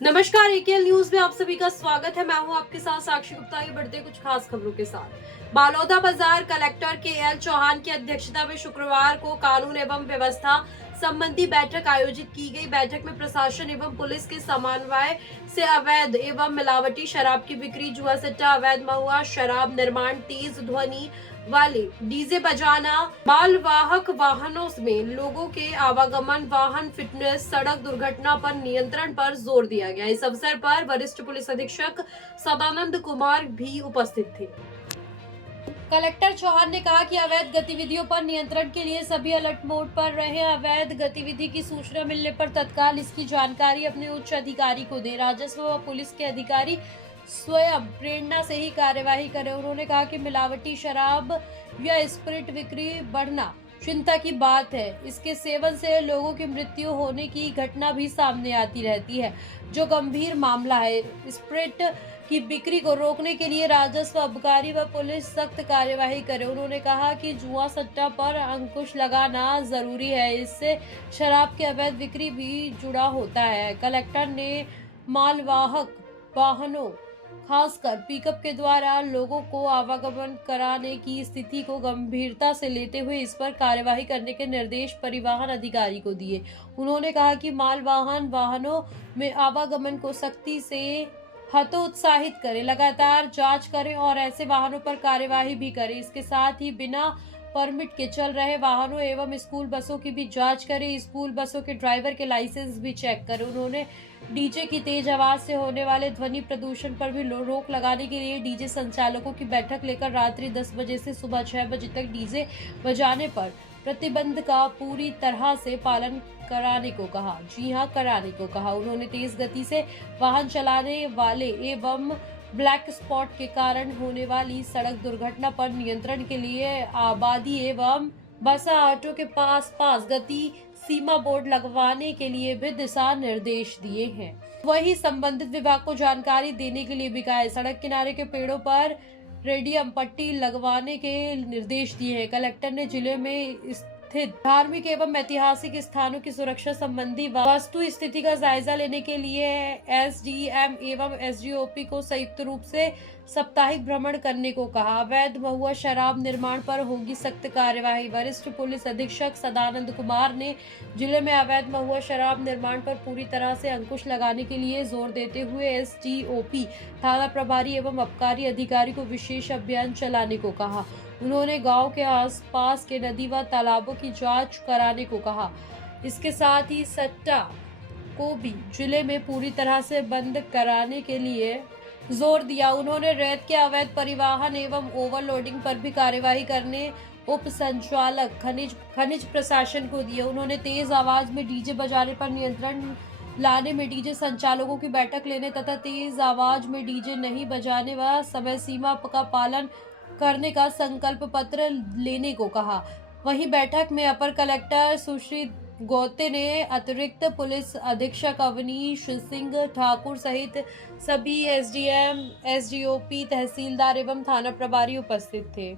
नमस्कार, एकेएल न्यूज में आप सभी का स्वागत है। मैं हूं आपके साथ साक्षी गुप्ता। ये बढ़ते कुछ खास खबरों के साथ। बालोदा बाजार कलेक्टर केएल चौहान की अध्यक्षता में शुक्रवार को कानून एवं व्यवस्था संबंधी बैठक आयोजित की गई। बैठक में प्रशासन एवं पुलिस के समन्वय से अवैध एवं मिलावटी शराब की बिक्री, जुआ सट्टा, अवैध महुआ शराब निर्माण, तेज ध्वनि वाले डीजे बजाना, मालवाहक वाहनों में लोगों के आवागमन, वाहन फिटनेस, सड़क दुर्घटना पर नियंत्रण पर जोर दिया गया। इस अवसर पर वरिष्ठ पुलिस अधीक्षक सदानंद कुमार भी उपस्थित थे। कलेक्टर चौहान ने कहा कि अवैध गतिविधियों पर नियंत्रण के लिए सभी अलर्ट मोड पर रहे। अवैध गतिविधि की सूचना मिलने पर तत्काल इसकी जानकारी अपने उच्च अधिकारी को दे। राजस्व व पुलिस के अधिकारी स्वयं प्रेरणा से ही कार्यवाही करें। उन्होंने कहा कि मिलावटी शराब या स्पिरिट बिक्री बढ़ना चिंता की बात है। इसके सेवन से लोगों की मृत्यु होने की घटना भी सामने आती रहती है, जो गंभीर मामला है। स्पिरिट की बिक्री को रोकने के लिए राजस्व, आबकारी व पुलिस सख्त कार्यवाही करे। उन्होंने कहा कि जुआ सट्टा पर अंकुश लगाना जरूरी है, इससे शराब की अवैध बिक्री भी जुड़ा होता है। कलेक्टर ने मालवाहक वाहनों, खासकर पिकअप के द्वारा लोगों को आवागमन कराने की स्थिति को गंभीरता से लेते हुए इस पर कार्यवाही करने के निर्देश परिवहन अधिकारी को दिए। उन्होंने कहा कि मालवाहन वाहनों में आवागमन को सख्ती से हतोत्साहित करें, लगातार जांच करें और ऐसे वाहनों पर कार्यवाही भी करें। इसके साथ ही बिना परमिट के चल रहे वाहनों एवं स्कूल बसों की भी जांच करें। स्कूल बसों के ड्राइवर के लाइसेंस भी चेक करें। उन्होंने डीजे की तेज आवाज से होने वाले ध्वनि प्रदूषण पर भी रोक लगाने के लिए डीजे संचालकों की बैठक लेकर रात्रि 10 बजे से सुबह 6 बजे तक डीजे बजाने पर प्रतिबंध का पूरी तरह से पालन कराने को कहा। जी हां, कराने को कहा। उन्होंने तेज गति से वाहन चलाने वाले एवं ब्लैक स्पॉट के कारण होने वाली सड़क दुर्घटना पर नियंत्रण के लिए आबादी एवं बसा ऑटो के पास गति सीमा बोर्ड लगवाने के लिए भी दिशा निर्देश दिए हैं। वही संबंधित विभाग को जानकारी देने के लिए भी कहा है। सड़क किनारे के पेड़ों पर रेडियम पट्टी लगवाने के निर्देश दिए हैं। कलेक्टर ने जिले में स्थित धार्मिक एवं ऐतिहासिक स्थानों की सुरक्षा संबंधी वस्तु स्थिति का जायजा लेने के लिए एसडीएम एवं एसडीओपी को संयुक्त रूप से साप्ताहिक भ्रमण करने को कहा। अवैध महुआ शराब निर्माण पर होगी सख्त कार्यवाही। वरिष्ठ पुलिस अधीक्षक सदानंद कुमार ने जिले में अवैध महुआ शराब निर्माण पर पूरी तरह से अंकुश लगाने के लिए जोर देते हुए एसडीओपी, थाना प्रभारी एवं आबकारी अधिकारी को विशेष अभियान चलाने को कहा। उन्होंने गांव के आसपास के नदी व तालाबों की जांच कराने को कहा। इसके साथ ही सट्टा को भी जिले में पूरी तरह से बंद कराने के लिए जोर दिया। उन्होंने रेत के अवैध परिवहन एवं ओवरलोडिंग पर भी कार्यवाही करने उप संचालक खनिज प्रशासन को दिए। उन्होंने तेज आवाज में डीजे बजाने पर नियंत्रण लाने में डीजे संचालकों की बैठक लेने तथा तेज आवाज में डीजे नहीं बजाने व समय सीमा का पालन करने का संकल्प पत्र लेने को कहा। वहीं बैठक में अपर कलेक्टर सुश्री गौते ने अतिरिक्त पुलिस अधीक्षक अवनीश सिंह ठाकुर सहित सभी एसडीएम, एसडीओपी, तहसीलदार एवं थाना प्रभारी उपस्थित थे।